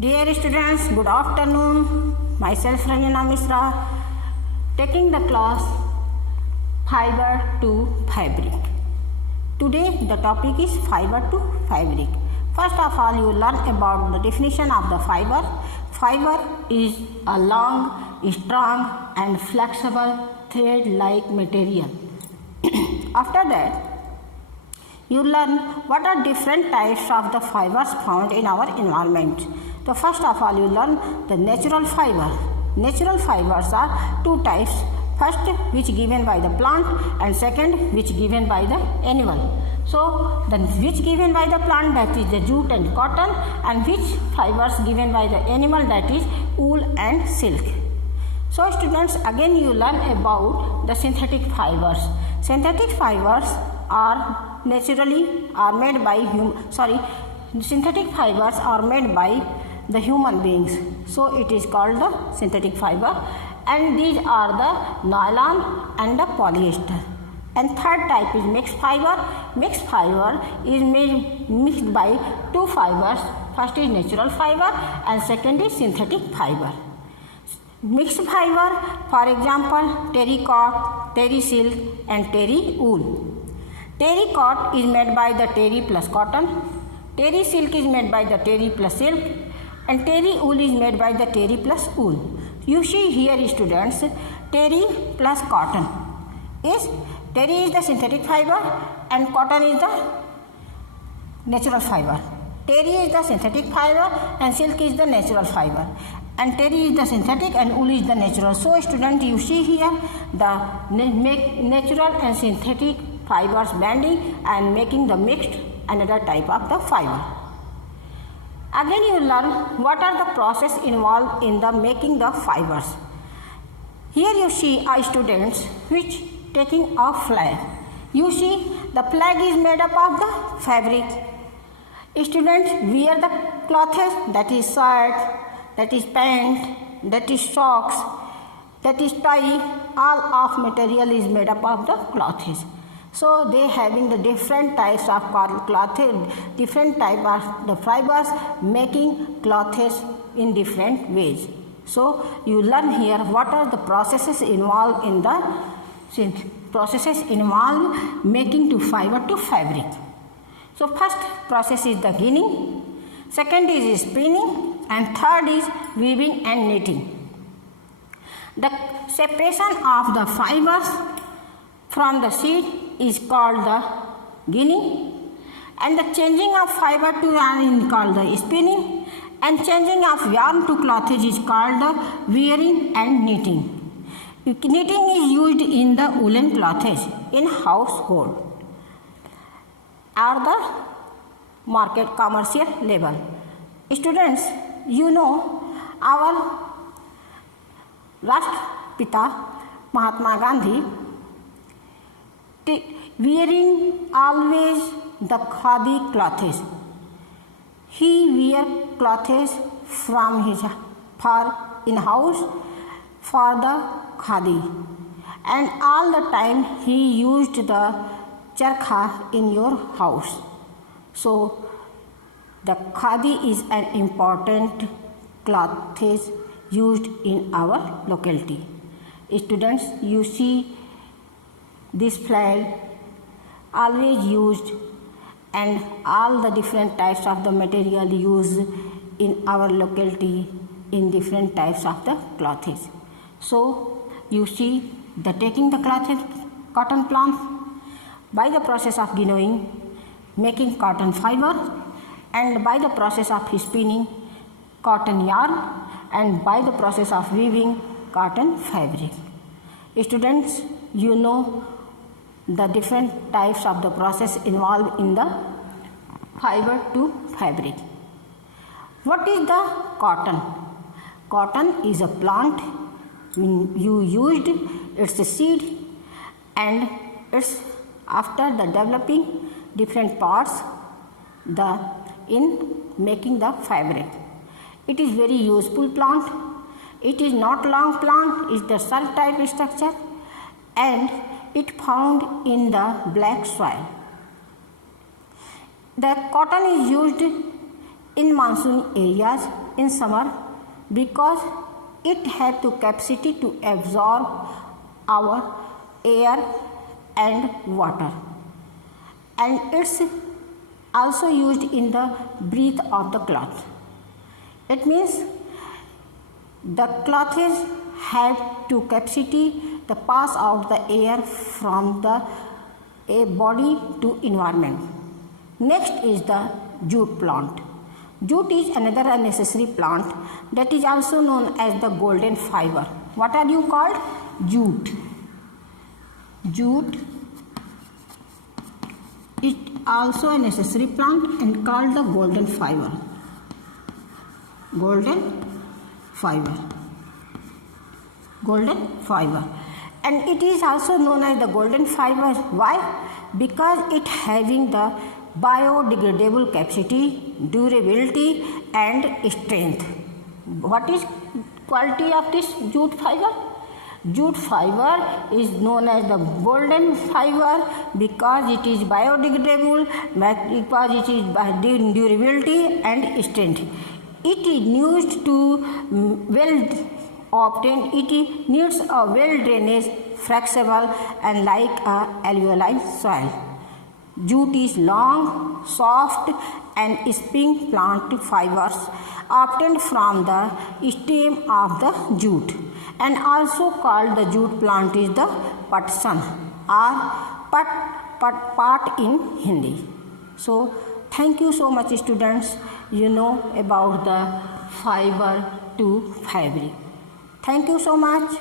Dear students, good afternoon. Myself Ranjana Misra, taking the class Fiber to Fabric. Today the topic is fiber to fabric. First of all, you learn about the definition of the fiber. Fiber is a long, strong and flexible thread-like material. After that, you learn what are different types of the fibers found in our environment. So first of all, you learn the natural fiber. Natural fibers are two types. First, which given by the plant, and second, which given by the animal. So the which given by the plant, that is the jute and cotton, and which fibers given by the animal, that is wool and silk. So students, again you learn about the synthetic fibers. Synthetic fibers are made by synthetic fibers are made by the human beings. So it is called the synthetic fiber, and these are the nylon and the polyester. And third type is mixed fiber. Mixed fiber is mixed by two fibers. First is natural fiber and second is synthetic fiber. Mixed fiber, for example, terry cloth, terry silk and terry wool. Terry cloth is made by the terry plus cotton. Terry silk is made by the terry plus silk, and terry wool is made by the terry plus wool. You see here, students, terry plus cotton is terry is the synthetic fiber and cotton is the natural fiber. Terry is the synthetic fiber and silk is the natural fiber, and terry is the synthetic and wool is the natural. So student, you see here the natural and synthetic fibers blending and making the mixed another type of the fiber. Again you learn what are the process involved in the making the fibers. Here you see students which taking a flag. You see the flag is made up of the fabric. Students wear the clothes, that is shirt, that is pant, that is socks, that is tie. All of material is made up of the clothes. So they having the different types of clothes, different type of the fibers, making clothes in different ways. So you learn here what are the processes involved in making to fiber to fabric. So first process is the ginning, second is spinning, and third is weaving and knitting. The separation of the fibers from the seed is called the ginning, and the changing of fiber to yarn is called the spinning, and changing of yarn to cloth is called the weaving and knitting. Knitting is used in the woolen clothes in household or the market commercial level. Students, you know our Rashtrapita Mahatma Gandhi wearing always the khadi clothes. He wear clothes from his in house for the khadi, and all the time he used the charkha in your house. So the khadi is an important clothes used in our locality. Students, you see this flag always used, and all the different types of the material used in our locality in different types of the clothes. So you see the taking the cotton plant by the process of winnowing, making cotton fiber, and by the process of spinning cotton yarn, and by the process of weaving cotton fabric. Students, you know the different types of the process involved in the fiber to fabric. What is the cotton? Cotton is a plant. You used its seed, and it's after the developing different parts in making the fabric. It is very useful plant. It is not long plant, it's the cell type structure, and it found in the black soil. The cotton is used in monsoon areas in summer because it had the capacity to absorb our air and water, and it's also used in the breath of the cloth. It means the clothes have to capacity to pass out the air from the a body to environment. Next is the jute plant. Jute is another necessary plant that is also known as the golden fiber. What are you called? Jute. Jute is also a necessary plant and called the golden fiber. Golden fiber. Golden fiber. And it is also known as the golden fiber. Why? Because it having the biodegradable capacity, durability and strength. What is quality of this jute fiber? Jute fiber is known as the golden fiber because it is biodegradable, because it is by durability and strength. It is used to it needs a well drainage, flexible and like a alveoli soil. Jute is long, soft and spring plant fibers obtained from the stem of the jute, and also called the jute plant is the patsan or pat in Hindi. So thank you so much students, you know about the fiber to fabric. Thank you so much.